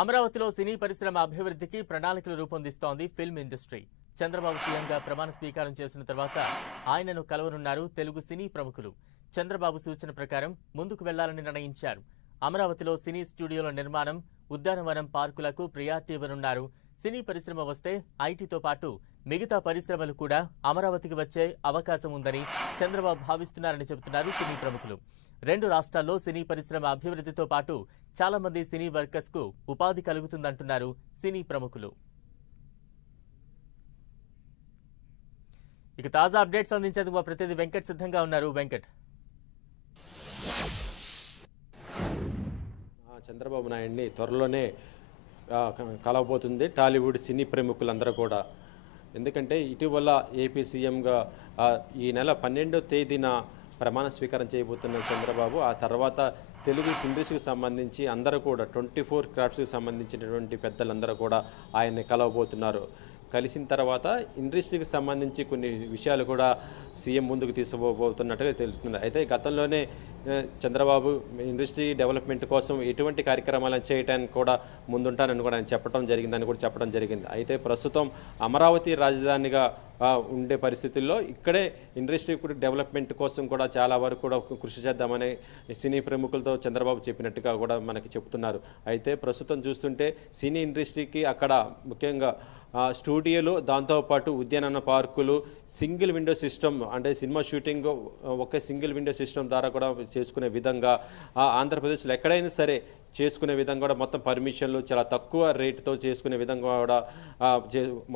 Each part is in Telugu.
అమరావతిలో సినీ పరిశ్రమ అభివృద్ధికి ప్రణాళికలు రూపొందిస్తోంది ఫిల్మ్ ఇండస్ట్రీ. చంద్రబాబు సీఎంగా ప్రమాణ స్వీకారం చేసిన తర్వాత ఆయనను కలవనున్నారు తెలుగు సినీ ప్రముఖులు. చంద్రబాబు సూచన ప్రకారం ముందుకు వెళ్లాలని నిర్ణయించారు. అమరావతిలో సినీ స్టూడియోల నిర్మాణం, ఉద్యానవనం పార్కులకు ప్రియారిటీ ఇవ్వనున్నారు. సినీ పరిశ్రమ వస్తే ఐటీతో పాటు మిగతా పరిశ్రమలు కూడా అమరావతికి వచ్చే అవకాశం ఉందని చంద్రబాబు భావిస్తున్నారని చెబుతున్నారు సినీ ప్రముఖులు. రెండు రాష్ట్రాల్లో సినీ పరిశ్రమ అభివృద్ధితో పాటు చాలా మంది సినీ వర్కర్స్ కు ఉపాధి కలుగుతుందంటున్నారు సినీ ప్రముఖులు. ఇక తాజా అప్డేట్స్ అందించేందుకు మా ప్రతినిధి వెంకట్ సిద్ధంగా ఉన్నారు. వెంకట్, చంద్రబాబు నాయుడిని త్వరలోనే కలవబోతుంది టాలీవుడ్ సినీ ప్రముఖులందరూ కూడా. ఎందుకంటే ఇటీవల ఏపీ సీఎంగా ఈ నెల 12వ తేదీన ప్రమాణ స్వీకారం చేయబోతున్న చంద్రబాబు ఆ తర్వాత తెలుగు ఇండస్ట్రీకి సంబంధించి అందరూ కూడా 24 క్రాఫ్ట్స్కి సంబంధించినటువంటి పెద్దలందరూ కూడా ఆయన్ని కలవబోతున్నారు. కలిసిన తర్వాత ఇండస్ట్రీకి సంబంధించి కొన్ని విషయాలు కూడా సీఎం ముందుకు తీసుకుపోతున్నట్టుగా తెలుస్తుంది. అయితే గతంలోనే చంద్రబాబు ఇండస్ట్రీ డెవలప్మెంట్ కోసం ఎటువంటి కార్యక్రమాలను చేయడానికి కూడా ముందుంటానని కూడా ఆయన చెప్పడం జరిగింది. అయితే ప్రస్తుతం అమరావతి రాజధానిగా ఉండే పరిస్థితుల్లో ఇక్కడే ఇండస్ట్రీ డెవలప్మెంట్ కోసం కూడా చాలా వరకు కూడా కృషి చేద్దామని సినీ ప్రముఖులతో చంద్రబాబు చెప్పినట్టుగా కూడా మనకి చెప్తున్నారు. అయితే ప్రస్తుతం చూస్తుంటే సినీ ఇండస్ట్రీకి అక్కడ ముఖ్యంగా స్టూడియోలు, దాంతోపాటు ఉద్యానవన పార్కులు, సింగిల్ విండో సిస్టమ్ అంటే సినిమా షూటింగ్ ఒకే సింగిల్ విండో సిస్టమ్ ద్వారా కూడా చేసుకునే విధంగా ఆంధ్రప్రదేశ్లో ఎక్కడైనా సరే చేసుకునే విధంగా కూడా మొత్తం పర్మిషన్లు చాలా తక్కువ రేటుతో చేసుకునే విధంగా కూడా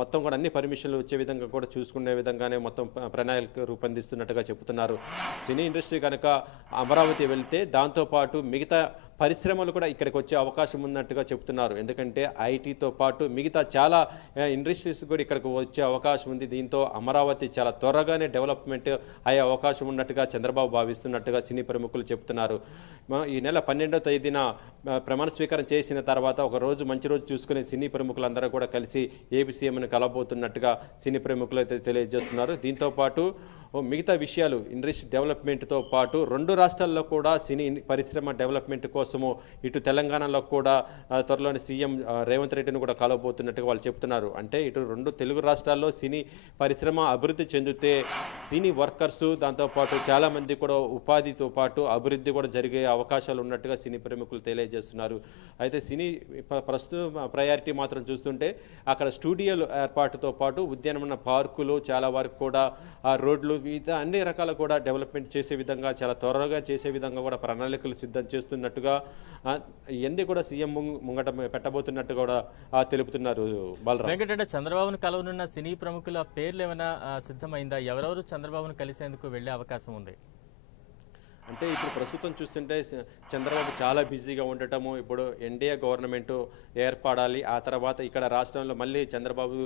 మొత్తం కూడా అన్ని పర్మిషన్లు వచ్చే విధంగా కూడా చూసుకునే విధంగానే మొత్తం ప్రణాళిక రూపొందిస్తున్నట్టుగా చెబుతున్నారు. సినీ ఇండస్ట్రీ కనుక అమరావతి వెళ్తే దాంతోపాటు మిగతా పరిశ్రమలు కూడా ఇక్కడికి వచ్చే అవకాశం ఉన్నట్టుగా చెబుతున్నారు. ఎందుకంటే ఐటీతో పాటు మిగతా చాలా ఇండస్ట్రీస్ కూడా ఇక్కడికి వచ్చే అవకాశం ఉంది. దీంతో అమరావతి చాలా త్వరగానే డెవలప్మెంట్ అయ్యే అవకాశం ఉన్నట్టుగా చంద్రబాబు భావిస్తున్నట్టుగా సినీ ప్రముఖులు చెబుతున్నారు. ఈ నెల 12వ తేదీన ప్రమాణ స్వీకారం చేసిన తర్వాత ఒక రోజు మంచి రోజు చూసుకునే సినీ ప్రముఖులందరూ కూడా కలిసి ఏపీ సీఎంని కలవబోతున్నట్టుగా సినీ ప్రముఖులు అయితే తెలియజేస్తున్నారు. దీంతోపాటు మిగతా విషయాలు ఇండస్ట్రీ డెవలప్మెంట్తో పాటు రెండు రాష్ట్రాల్లో కూడా సినీ పరిశ్రమ డెవలప్మెంట్ కోసము ఇటు తెలంగాణలో కూడా త్వరలోని సీఎం రేవంత్ రెడ్డిని కూడా కలవబోతున్నట్టుగా వాళ్ళు చెప్తున్నారు. అంటే ఇటు రెండు తెలుగు రాష్ట్రాల్లో సినీ పరిశ్రమ అభివృద్ధి చెందితే సినీ వర్కర్సు దాంతోపాటు చాలామంది కూడా ఉపాధితో పాటు అభివృద్ధి కూడా జరిగే అవకాశాలు ఉన్నట్టుగా సినీ ప్రముఖులు తెలియజేస్తున్నారు. అయితే సినీ ప్రస్తుత ప్రయారిటీ మాత్రం చూస్తుంటే అక్కడ స్టూడియోలు ఏర్పాటుతో పాటు ఉద్యానవన పార్కులు, చాలా వరకు కూడా రోడ్లు, అన్ని రకాల కూడా డెవలప్మెంట్ చేసే విధంగా చాలా త్వరగా చేసే విధంగా కూడా ప్రణాళికలు సిద్ధం చేస్తున్నట్టుగా ఇవన్నీ కూడా సీఎం ముంగట పెట్టబోతున్నట్టు కూడా తెలుపుతున్నారు. వెంకటరెడ్డి, చంద్రబాబును కలవనున్న సినీ ప్రముఖుల పేర్లు ఏమైనా సిద్ధమైందా? ఎవరెవరు చంద్రబాబును కలిసేందుకు వెళ్లే అవకాశం ఉంది? అంటే ఇప్పుడు ప్రస్తుతం చూస్తుంటే చంద్రబాబు చాలా బిజీగా ఉండటము, ఇప్పుడు ఎన్డీఏ గవర్నమెంట్ ఏర్పడాలి, ఆ తర్వాత ఇక్కడ రాష్ట్రంలో మళ్ళీ చంద్రబాబు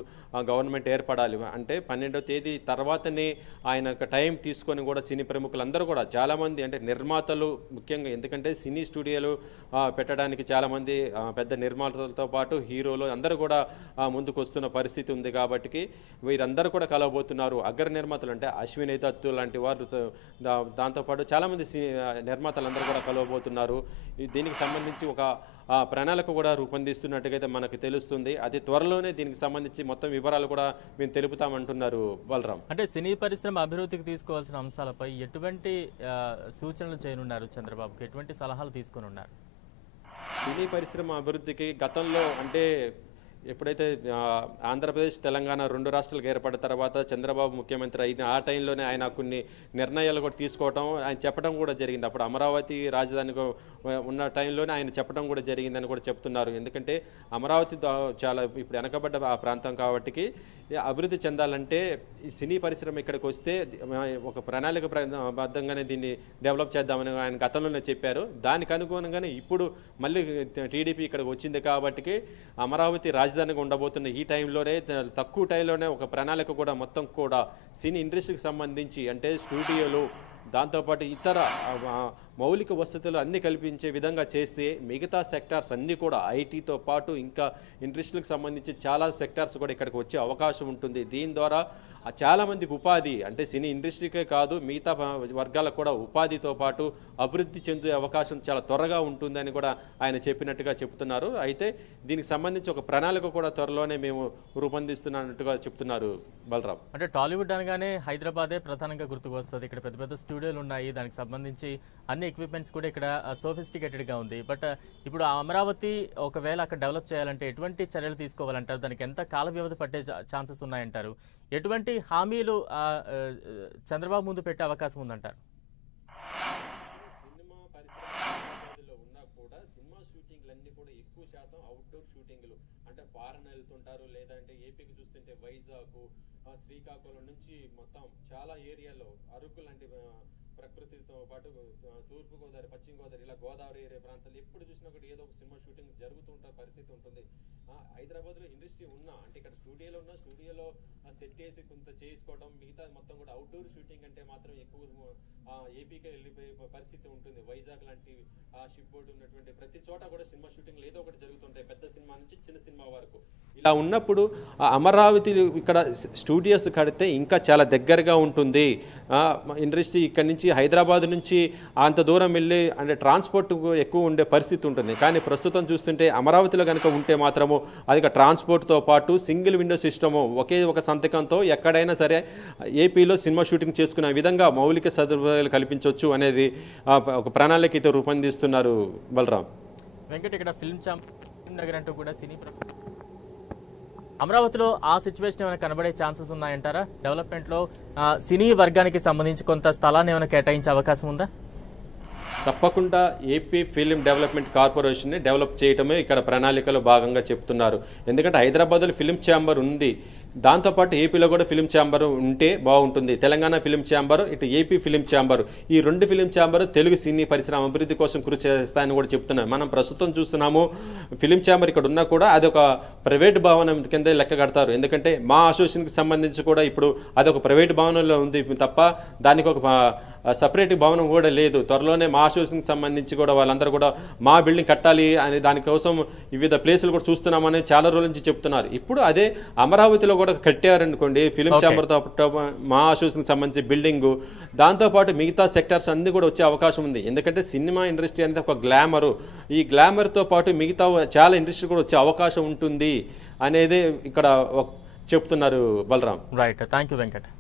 గవర్నమెంట్ ఏర్పడాలి అంటే 12వ తేదీ తర్వాతనే ఆయన టైం తీసుకొని కూడా సినీ ప్రముఖులందరూ కూడా చాలామంది అంటే నిర్మాతలు ముఖ్యంగా, ఎందుకంటే సినీ స్టూడియోలు పెట్టడానికి చాలామంది పెద్ద నిర్మాతలతో పాటు హీరోలు అందరూ కూడా ముందుకు వస్తున్న పరిస్థితి ఉంది. కాబట్టి వీరందరూ కూడా కలవబోతున్నారు. అగ్ర నిర్మాతలు అంటే అశ్విని దత్తు లాంటి వారు, దాంతోపాటు చాలామంది నిర్మాతలందరూ కూడా కలవబోతున్నారు. దీనికి సంబంధించి ఒక ప్రణాళిక కూడా రూపొందిస్తున్నట్టుగా మనకు తెలుస్తుంది. అతి త్వరలోనే దీనికి సంబంధించి మొత్తం వివరాలు కూడా మేము తెలుపుతామంటున్నారు బలరాం. అంటే సినీ పరిశ్రమ అభివృద్ధికి తీసుకోవాల్సిన అంశాలపై ఎటువంటి సూచనలు చేయనున్నారు చంద్రబాబుకి? ఎటువంటి సలహాలు తీసుకుని ఉన్నారు? సినీ పరిశ్రమ అభివృద్ధికి గతంలో అంటే ఎప్పుడైతే ఆంధ్రప్రదేశ్, తెలంగాణ రెండు రాష్ట్రాలకు ఏర్పడిన తర్వాత చంద్రబాబు ముఖ్యమంత్రి అయిన ఆ టైంలోనే ఆయన కొన్ని నిర్ణయాలు కూడా తీసుకోవడం, ఆయన చెప్పడం కూడా జరిగింది. అప్పుడు అమరావతి రాజధానిగా ఉన్న టైంలోనే ఆయన చెప్పడం కూడా జరిగిందని కూడా చెప్తున్నారు. ఎందుకంటే అమరావతి చాలా ఇప్పుడు వెనకబడ్డ ఆ ప్రాంతం కాబట్టి అభివృద్ధి చెందాలంటే సినీ పరిశ్రమ ఇక్కడికి వస్తే ఒక ప్రణాళిక బద్ధంగానే దీన్ని డెవలప్ చేద్దామని ఆయన గతంలోనే చెప్పారు. దానికి అనుగుణంగానే ఇప్పుడు మళ్ళీ టీడీపీ ఇక్కడికి వచ్చింది కాబట్టి అమరావతి రాజధానిగా ఉండబోతున్న ఈ టైంలోనే తక్కువ టైంలోనే ఒక ప్రణాళిక కూడా మొత్తం కూడా సినీ ఇండస్ట్రీకి సంబంధించి అంటే స్టూడియోలు, దాంతోపాటు ఇతర మౌలిక వసతులు అన్ని కల్పించే విధంగా చేస్తే మిగతా సెక్టార్స్ అన్నీ కూడా ఐటీతో పాటు ఇంకా ఇండస్ట్రీలకు సంబంధించి చాలా సెక్టార్స్ కూడా ఇక్కడికి వచ్చే అవకాశం ఉంటుంది. దీని ద్వారా చాలామందికి ఉపాధి, అంటే సినీ ఇండస్ట్రీకే కాదు మిగతా వర్గాలకు కూడా ఉపాధితో పాటు అభివృద్ధి చెందే అవకాశం చాలా త్వరగా ఉంటుందని కూడా ఆయన చెప్పినట్టుగా చెప్తున్నారు. అయితే దీనికి సంబంధించి ఒక ప్రణాళిక కూడా త్వరలోనే మేము రూపొందిస్తున్నట్టుగా చెప్తున్నారు బలరాం. అంటే టాలీవుడ్ అనగానే హైదరాబాదే ప్రధానంగా గుర్తుకు వస్తుంది. ఇక్కడ పెద్ద పెద్ద స్టూడియోలు ఉన్నాయి, దానికి సంబంధించి అన్ని ఎక్విప్మెంట్స్ కూడా ఇక్కడ సోఫిస్టికేటెడ్గా ఉంది. బట్ ఇప్పుడు అమరావతి ఒకవేళ అక్కడ డెవలప్ చేయాలంటే ఎటువంటి చర్యలు తీసుకోవాలంటారు? దానికి ఎంత కాల వ్యవధి పట్టే ఛాన్సెస్ ఉన్నాయంటారు? ఎటువంటి హామీలు చంద్రబాబు ముందు పెట్టే అవకాశం ఉందంటారు? సినిమా పరిశ్రమలో ఉన్నా కూడా సినిమా షూటింగ్లన్నీ కూడా ఎక్కువ శాతం అవుట్డోర్ షూటింగ్లు, అంటే ఫారెన్ వెళ్తుంటారు, లేదంటే ఏపీకి చూస్తుంటే వైజాగ్, శ్రీకాకుళం నుంచి మొత్తం చాలా ఏరియాలో అరకు లాంటి ప్రకృతితో పాటు తూర్పుగోదావరి, పశ్చిమ గోదావరి, ఇలా గోదావరి ఏరియా ప్రాంతాలు ఎప్పుడు చూసినా కూడా ఏదో ఒక సినిమా షూటింగ్ జరుగుతుంటే పరిస్థితి ఉంటుంది. హైదరాబాద్లో ఇండస్ట్రీ ఉన్నా, అంటే ఇక్కడ స్టూడియోలో ఉన్న స్టూడియోలో సెట్ చేసి కొంత చేసుకోవడం, మిగతా మొత్తం కూడా అవుట్డోర్ షూటింగ్ అంటే మాత్రం ఎక్కువ ఏపీకే వెళ్ళిపోయే పరిస్థితి ఉంటుంది. వైజాగ్ లాంటి షిప్ బోర్డు ఉన్నటువంటి ప్రతి చోట కూడా సినిమా షూటింగ్లు ఏదో ఒకటి జరుగుతుంటాయి, పెద్ద సినిమా నుంచి చిన్న సినిమా వరకు. ఇలా ఉన్నప్పుడు అమరావతి ఇక్కడ స్టూడియోస్ కడితే ఇంకా చాలా దగ్గరగా ఉంటుంది. ఇండస్ట్రీ ఇక్కడ నుంచి హైదరాబాద్ నుంచి అంత దూరం వెళ్ళి అంటే ట్రాన్స్పోర్ట్ ఎక్కువ ఉండే పరిస్థితి ఉంటుంది. కానీ ప్రస్తుతం చూస్తుంటే అమరావతిలో కనుక ఉంటే మాత్రము అది ట్రాన్స్పోర్ట్తో పాటు సింగిల్ విండో సిస్టము, ఒకే ఒక సంతకంతో ఎక్కడైనా సరే ఏపీలో సినిమా షూటింగ్ చేసుకునే విధంగా మౌలిక సదుపాయాలు కల్పించవచ్చు అనేది ఒక ప్రణాళిక అయితే రూపొందిస్తున్నారు బలరాం. వెంకట్, ఇక్కడ ఫిల్మ్ నగర్ అంటూ కూడా సినీ అమరావతిలో ఆ సిచ్యువేషన్ ఏమైనా కనబడే ఛాన్సెస్ ఉన్నాయంటారా? డెవలప్మెంట్లో సినీ వర్గానికి సంబంధించి కొంత స్థలాన్ని ఏమైనా కేటాయించే అవకాశం ఉందా? తప్పకుండా ఏపీ ఫిలిం డెవలప్మెంట్ కార్పొరేషన్ని డెవలప్ చేయటమే ఇక్కడ ప్రణాళికలో భాగంగా చెప్తున్నారు. ఎందుకంటే హైదరాబాద్లో ఫిలిం ఛాంబర్ ఉంది, దాంతోపాటు ఏపీలో కూడా ఫిలిం ఛాంబర్ ఉంటే బాగుంటుంది. తెలంగాణ ఫిలిం ఛాంబర్, ఇటు ఏపీ ఫిలిం ఛాంబర్, ఈ రెండు ఫిలిం ఛాంబర్ తెలుగు సినీ పరిశ్రమ అభివృద్ధి కోసం కృషి చేస్తాయని కూడా చెప్తున్నాం. మనం ప్రస్తుతం చూస్తున్నాము ఫిలిం ఛాంబర్ ఇక్కడ ఉన్నా కూడా అది ఒక ప్రైవేట్ భవనం కింద లెక్క కడతారు. ఎందుకంటే మా అసోసియేషన్కి సంబంధించి కూడా ఇప్పుడు అది ఒక ప్రైవేట్ భవనంలో ఉంది తప్ప దానికి ఒక సపరేట్ భవనం కూడా లేదు. త్వరలోనే మా అసోసియేషన్కి సంబంధించి కూడా వాళ్ళందరూ కూడా మా బిల్డింగ్ కట్టాలి అని దానికోసం వివిధ ప్లేసులు కూడా చూస్తున్నామని చాలా రోజుల నుంచి చెప్తున్నారు. ఇప్పుడు అదే అమరావతిలో కూడా కట్టారనుకోండి ఫిలిం ఛాంబర్తో మా అసోసియేషన్కి సంబంధించి బిల్డింగు, దాంతోపాటు మిగతా సెక్టార్స్ అన్నీ కూడా వచ్చే అవకాశం ఉంది. ఎందుకంటే సినిమా ఇండస్ట్రీ అనేది ఒక గ్లామరు, ఈ గ్లామర్తో పాటు మిగతా చాలా ఇండస్ట్రీ కూడా వచ్చే అవకాశం ఉంటుంది అనేది ఇక్కడ చెప్తున్నారు Balaram. Right, thank you Venkat.